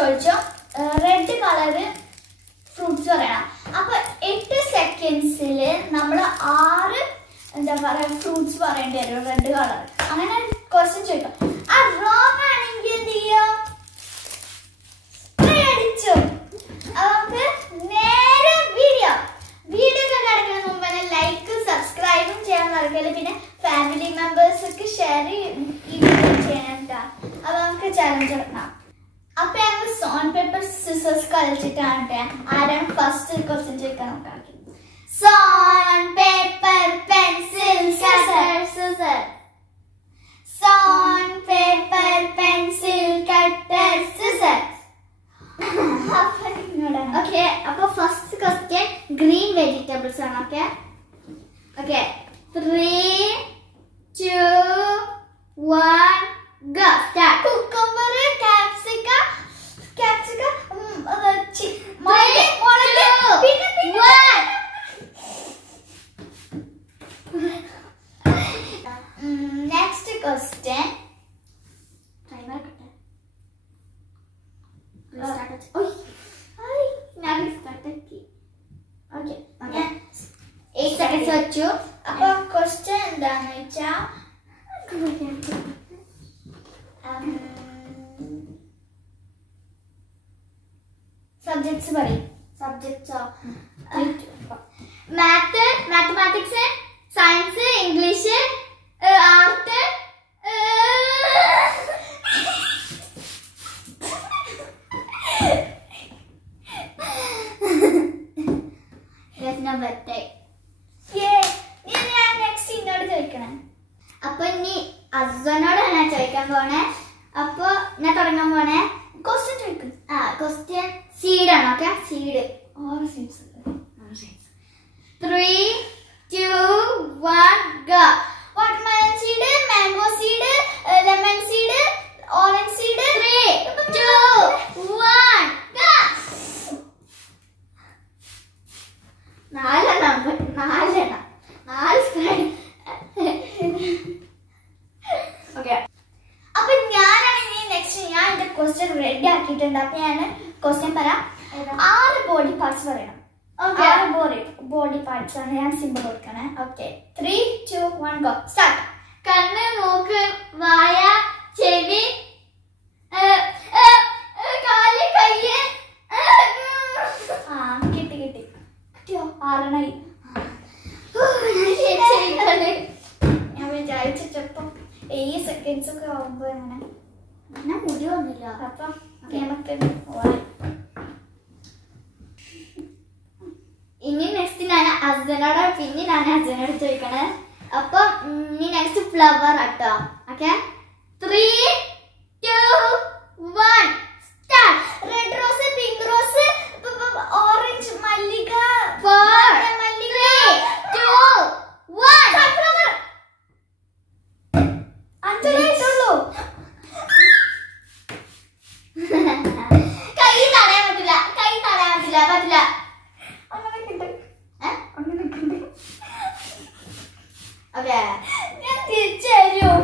ചോദിച്ചു red colour fruits പറയണം. അപ്പൊ 8 സെക്കൻഡ്സിൽ നമ്മൾ 6 എന്താ പറയാ ഫ്രൂട്ട്സ് പറയേണ്ടി വരും റെഡ് കളർ. അങ്ങനെ ക്വസ്റ്റ്യൻ ചോദിക്കാം. ആ റോങ് ആണെങ്കിൽ എന്ത് ചെയ്യോ? അടിച്ചു. നമുക്ക് നേരെ വീഡിയോ കിടക്കുന്ന മുമ്പ് തന്നെ ലൈക്കും സബ്സ്ക്രൈബും ചെയ്യാൻ മറക്കല്ലേ. പിന്നെ ഫാമിലി മെമ്പേഴ്സൊക്കെ ഷെയർ ഈ വീഡിയോ ചെയ്യണം കേട്ടോ. അപ്പൊ നമുക്ക് ചലഞ്ച് എടുക്കണം. അപ്പൊ ഞങ്ങൾ സോൺ പേപ്പർ സിസേഴ്സ് കളിച്ചിട്ടാണ് ആരാണ് ഫസ്റ്റ് ക്വസ്റ്റ്യൻ ചോദിക്കാൻ നോക്കാം. Zone paper pencil scissor. Zone paper pencil cutter scissor. Okay, അപ്പൊ ഫസ്റ്റ് ക്വസ്റ്റ്യൻ ഗ്രീൻ വെജിറ്റബിൾസ് ആണ്. Okay okay 3, 2, 1 go start. Cucumber, capsicum, next question. Timer started. Now we started. Okay. 8 seconds വെച്ചു. അപ്പൊ question എന്താന്ന് വെച്ചാ subjects പറയും. സബ്ജക്ട്സോ mathematics, science, English, art, next ഇന്നോട് ചോദിക്കണം. അപ്പൊ ഇനി അസനോട് ഞാൻ ചോദിക്കാൻ പോണേ. അപ്പൊ ഞാൻ തുടങ്ങാൻ പോണേ. ക്വസ്റ്റ്യൻ ചോദിക്കും. ക്വസ്റ്റ്യൻ സീഡ് ആണ്. Okay, seed 3, 2, 1 go. Watermelon seed, mango seed, lemon seed, orange seed. 3, 2, 1 go. 4 okay. അപ്പൊ ഞാനാണെങ്കിൽ നെക്സ്റ്റ് ഞാൻ എന്റെ ക്വസ്റ്റ്യൻ റെഡി ആക്കിയിട്ടുണ്ട്. അപ്പൊ ഞാൻ ക്വസ്റ്റ്യൻ പറയാം. 6 ബോഡി പാർട്സ് പറയണം. 6 ബോഡി പാർട്സ് ആണ് ഞാൻ സിമ്പിൾ കൊടുക്കണേ. Okay 3, 2, 1 go start. കണ്ണ്, മൂക്ക്, വായ, ചെവി, കാല്, കയ്യ്. കിട്ടിയോ? 6 ഞാൻ വിചാരിച്ചിട്ടപ്പം 8 സെക്കൻഡ്സ് ഒക്കെ ആവുമ്പോ അങ്ങനെ ഞാൻ മുടി വന്നില്ല. അപ്പൊ നമുക്ക് ഇനി നെക്സ്റ്റ് ഞാൻ അസനോട് ചോദിക്കണേ. അപ്പൊ ഇനി നെക്സ്റ്റ് ഫ്ലവർ ആട്ടോ. Okay 3, 2, 1 start. Red rose, pink rose, orange മല്ലിക, 4, 2, 1 സൺഫ്ലവർ. 5 ആയിട്ടുള്ളൂ. കൈ തടയാൻ പറ്റില്ല. ഓക്കെ ഞാൻ തിരിച്ചു തരും.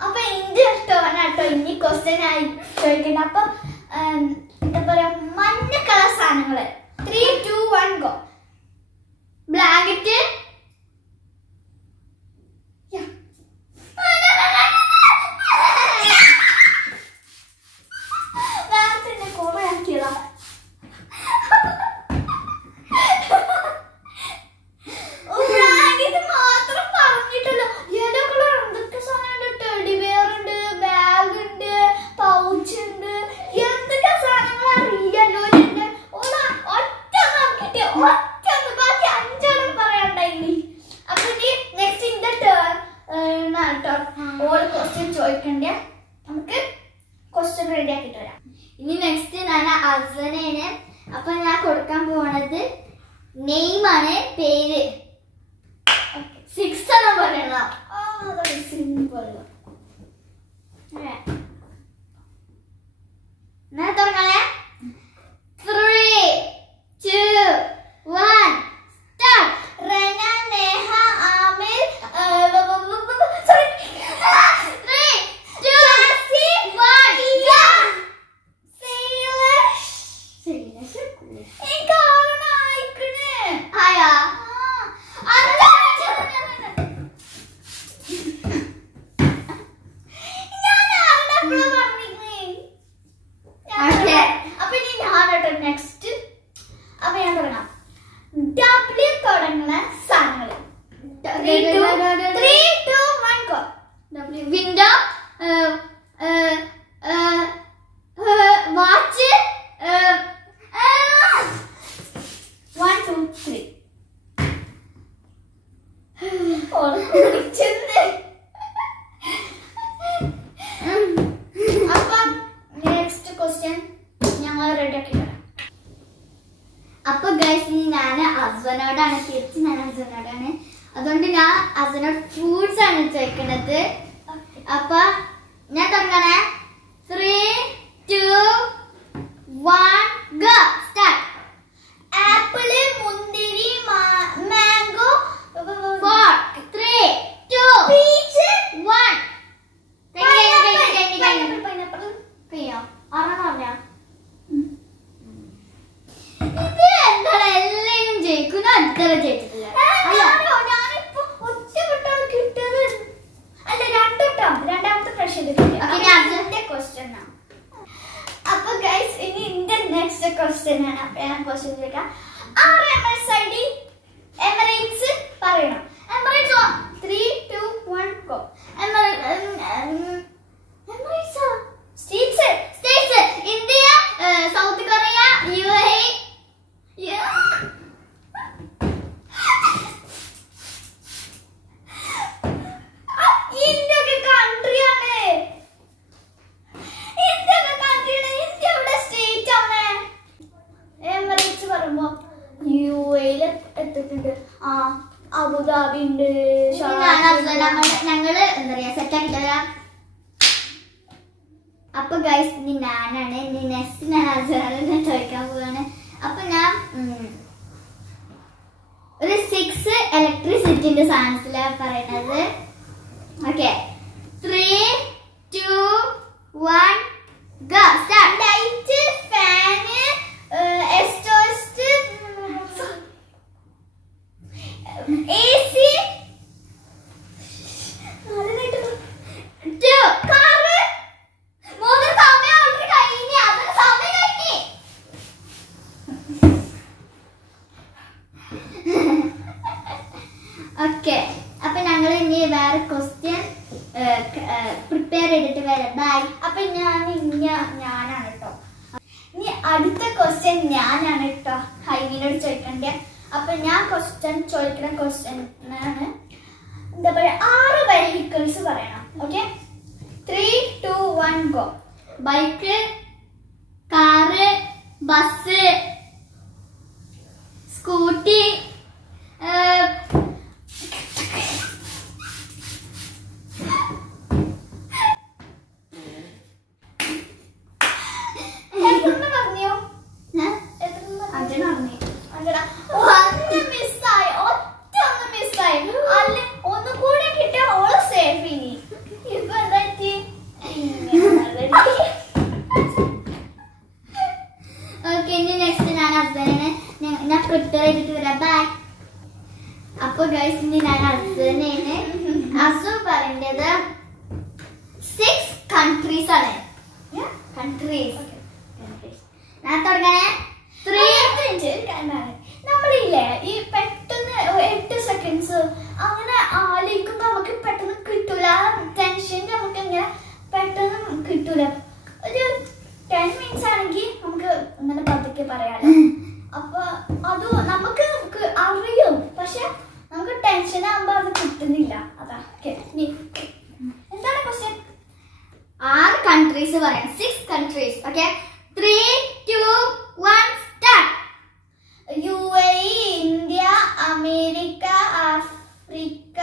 അപ്പൊ ഇന്ത്യ ടോണാട്ടോ ഇനി ക്വസ്റ്റ്യൻ ആയി ചോദിക്കണ്ട. അപ്പൊ എന്താ പറയാ മഞ്ഞ കളർ സാധനങ്ങള്. 3, 2, 1 go. ബ്ലാങ്കറ്റ്, ചോദിക്കണ്ടേ. നമുക്ക് ക്വസ്റ്റ്യൻ റെഡി ആക്കിട്ട് വരാം. ഇനി നെക്സ്റ്റ് ഞാൻ അസനേന്. അപ്പൊ ഞാൻ കൊടുക്കാൻ പോണത് നെയിമാണ്, പേര്. 6 ആണ് പറയണം. സിമ്പിൾ. ഞാൻ തുടങ്ങണേ. 3, 2, 1 സ്റ്റാർട്ട്. റെന, നേഹ, ആമിർ, 3, 2, 1 അസനോടാണ്, തിരിച്ച് ഞാൻ അസനോടാണ്. അതുകൊണ്ട് ഞാൻ അസനോട് ഫ്രൂട്ട്സ് ആണ് ചോദിക്കണത്. അപ്പൊ ഞാൻ തുടങ്ങണേ. 3, 2, 1 go start. ആപ്പിള്, മുന്തിരി, മാംഗോ. 4, 3, 2, പീച്ച്, 1. പൈനാപ്പിൾ. കഴിയോ? പറഞ്ഞോ. ഇത് എന്താണ് എല്ലാരും ജയിക്കുന്ന അത്ര ജയിച്ചിട്ടില്ല. ഞാനിപ്പോ ഒറ്റ കുട്ടാണ് കിട്ടിയത്. അല്ല, രണ്ടാമത്തെ പ്രശ്നം ക്വസ്റ്റ്യൻ ആണ്. അപ്പൊ ഗൈസ്, ഇനി എന്റെ നെക്സ്റ്റ് ക്വസ്റ്റ്യൻ ആണ്. അപ്പൊ ഞാൻ ക്വസ്റ്റ്യൻ ചോദിക്കാം. എമിറേറ്റ്സ് പറയണം. Emirates 3, 2, 1 go. Emirates states India, South Korea, UAE. ഇന്ത്യയൊക്കെ കൺട്രിയാണ്. ഇന്ത്യ ഇവിടെ സ്റ്റേറ്റ് ആണ്. എമിറേറ്റ്സ് പറയുമ്പോ UAE എത്തിയിട്ടുണ്ട്. അബുദാബി ഉണ്ട്. ഞങ്ങള് എന്താ പറയാ സെറ്റ് ആക്കില്ല. അപ്പൊ ഗൈസ്, ഇനി ഞാനാണ്. ഇനി നെക്സ്റ്റ് ഞാൻ അസനാണ് ചോദിക്കാൻ പോവാണ്. അപ്പൊ ഞാൻ ഒരു 6 ഇലക്ട്രിസിറ്റിന്റെ സാധനത്തിലാണ് പറയണത്. Okay, 3, 2, 1 go start. Light, fan, exhaust, AC, car. 3 സമയം ഓൾറെഡി കഴിഞ്ഞു. അതിന് സമയം കഴിഞ്ഞു. ഓക്കെ, അപ്പൊ ഞങ്ങൾ ഇനി വേറെ ക്വസ്റ്റ്യൻ പ്രിപ്പയർ ചെയ്തിട്ട് വരാം. ബൈ. അപ്പൊ ഞാനാണ് കേട്ടോ. ഇനി അടുത്ത ക്വസ്റ്റ്യൻ ഞാനാണ് കേട്ടോ ഹൈവിനോട് ചോദിക്കണ്ടേ. അപ്പൊ ഞാൻ ചോദിക്കുന്ന ക്വസ്റ്റ്യൻ ആണ്, എന്താ പറയാ, 6 വെഹിക്കിൾസ് പറയണം. Okay, 3, 2, 1 go. Bike, car, bus, scooty, അപ്പൊ ഗൈസ്, ഇനി ഞാൻ അസുനാണ്. അസു പറയേണ്ടത് 6 കൺട്രീസ് ആണ്. കൺട്രീസ് ഞാൻ തുടങ്ങണേ. 3. നമ്മളില്ലേ ഈ പെട്ടെന്ന് 8 സെക്കൻഡ്സ് അങ്ങനെ ആലോചിക്കുമ്പോ നമുക്ക് പെട്ടെന്ന് കിട്ടൂല. ടെൻഷൻ നമുക്ക് ഇങ്ങനെ പെട്ടെന്ന് കിട്ടൂല. ഒരു 10 മിനിറ്റ്സ് ആണെങ്കിൽ നമുക്ക് അങ്ങനെ പതുക്കെ പറയാലോ. അപ്പൊ അത് നമുക്ക് അറിയും, പക്ഷെ നമുക്ക് ടെൻഷൻ ആകുമ്പോ അത് കിട്ടുന്നില്ല. അതാ. എന്താണ് ക്വസ്റ്റ്യൻ? 6 കൺട്രീസ് പറയാം. 6 countries. Okay, 3, 2, 1 start. UAE, India, America, Africa.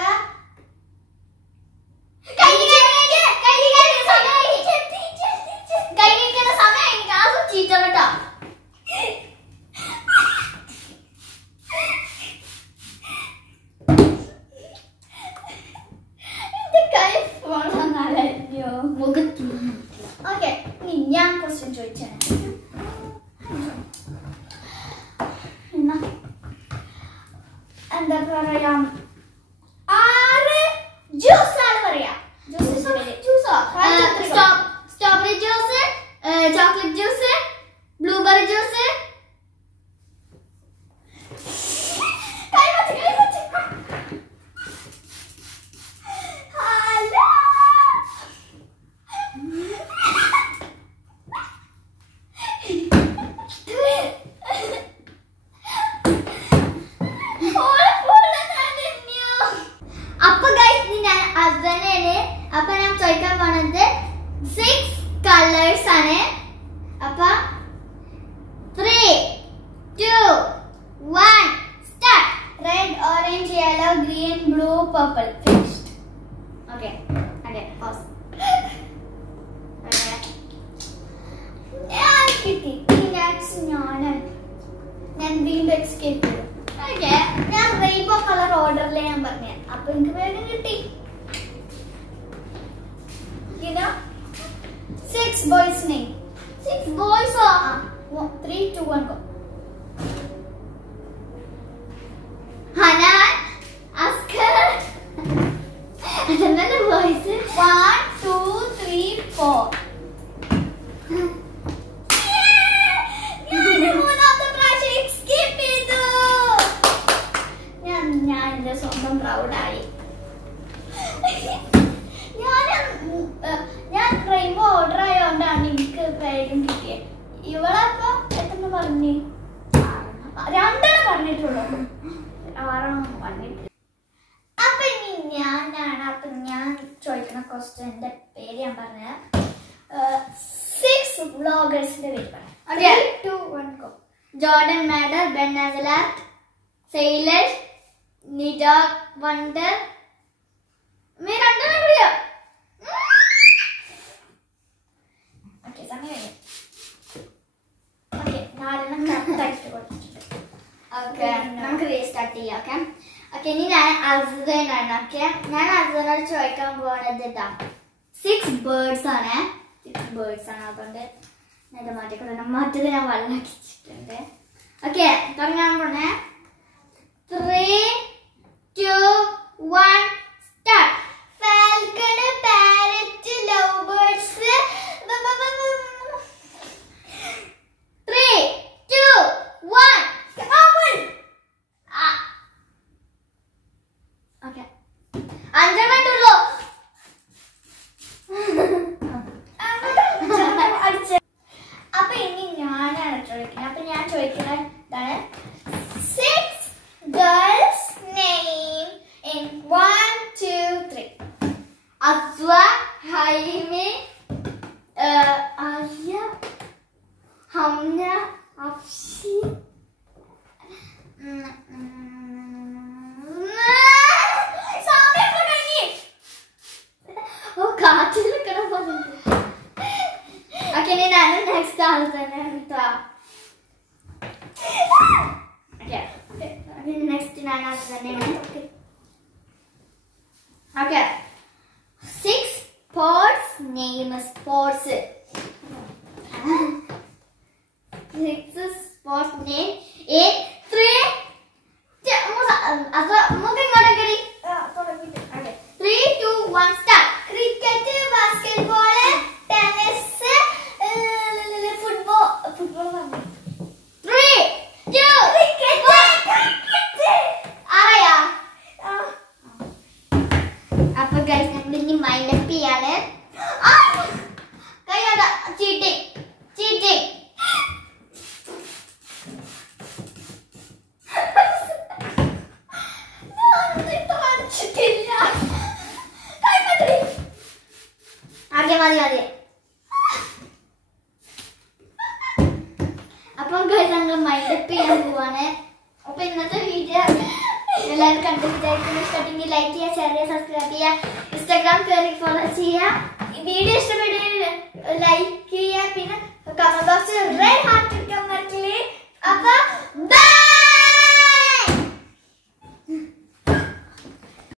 ചീറ്റോ. ഓക്കെ, ഇനി ഞാൻ ക്വസ്റ്റ്യൻ ചോദിച്ചാണ്. എന്താ പറയാ, 6 ജ്യൂസ് ആണ് പറയാ. Strawberry juice, chocolate juice, blueberry juice. അപ്പൊ ഞാൻ ചോദിക്കാൻ പോണത് 6 കളേഴ്സ് ആണ്. അപ്പൊ 3, 2, 1 start. ഞാൻ വീണ്ടും എസ്കേപ്പ് ചെയ്തു. ഞാൻ റെയിൻബോ കളർ ഓർഡറിൽ ഞാൻ പറഞ്ഞു. അപ്പൊ എനിക്ക് വേഗം കിട്ടി. 6 boys name. 6 boys. 3, 2, 1 go. Hanan, Askar. Another boys. 1, 2, 3, 4. സ്വന്തം പ്രൗഡായി. ഞാൻ റെയിൻബോ ഓർഡർ ആയതുകൊണ്ടാണ് എനിക്ക് വേഗം കിട്ടിയത്. ഇവളപ്പോ എത്ര പറഞ്ഞു? 2 പറഞ്ഞിട്ടുള്ളൂ. 6 പറഞ്ഞിട്ടില്ല. അപ്പൊ ഇനി ഞാനാണ്. അപ്പൊ ഞാൻ ചോദിക്കുന്ന ക്വസ്റ്റ്യന്റെ പേര് ഞാൻ പറഞ്ഞ 6 വ്ളോഗേഴ്സിന്റെ പേര് പറയാം. 3, 2, 1 go. ജോർഡൻ മാഡർ, ബെൻ അസലാത്ത്, സെയിലേഷ്, നിജ വണ്ടർ. मैं रंडा ना बढ़िया. ओके समय है. ओके नारे ना कट कर. ओके നമുക്ക് റീസ്റ്റാർട്ട് ചെയ്യാം. ഓക്കെ ഓക്കെ ഇനി ഞാൻ അസ്വനാണ്. ഓക്കെ ഞാൻ അസ്വനോട് ചോദിക്കാൻ പോകുന്നത് ഇതാ 6 ബേർഡ്സ് ആണ്. 6 ബേർഡ്സ് ആണ്. അതുകൊണ്ട് ഞാൻ മാറ്റിക്കൊള്ളണം. മറ്റത് ഞാൻ വള്ളാക്കിച്ചിട്ടുണ്ട്. ഓക്കെ തുടങ്ങാൻ പോണേ. 3, 2, 1 start. Falcon, parrot, lovebirds. 3, 2, 1 open. Okay. അഞ്ചെണ്ണുള്ളൂ. അപ്പൊ ഇനി ഞാനാണ് ചോദിക്കുന്നത്. അപ്പൊ ഞാൻ ചോദിക്കുന്നത് ഇതാണ് 6 girls name in 1, 2, 3. Azwa, Haime, Aya, Hamna, Afshi. Sampai apa ini? Oh, kacau lah kenapa ni? Okay, ni nana next time nana. Okay. Next nana nana. Okay. 6 sports name sports. 6 sports name in 3. Okay. 3, 2, 1 start. Cricket, basketball, tennis, football. 3, 2, cricket. Araya. Apa guys, നമ്മൾ ഇനി mind up ചെയ്യാണ്. കൈയട cheating cheating. ആകെ മതി മതി. അപ്പം guys നമ്മൾ mind up ചെയ്യാൻ പോവാണ്. അപ്പൊ ഇന്നത്തെ വീഡിയോ എല്ലാവരും കണ്ടു വിചാരിക്കുന്നു. ഇഷ്ടപ്പെട്ടെങ്കിൽ ലൈക്ക് ചെയ്യുക, ഷെയർ ചെയ്യുക, സബ്സ്ക്രൈബ് ചെയ്യുക, ഇൻസ്റ്റാഗ്രാം കയറി ഫോളോ ചെയ്യുക. വീഡിയോ ഇഷ്ടപ്പെട്ടെങ്കിൽ ലൈക്ക് ചെയ്യുക. പിന്നെ കമന്റ് ബോക്സിൽ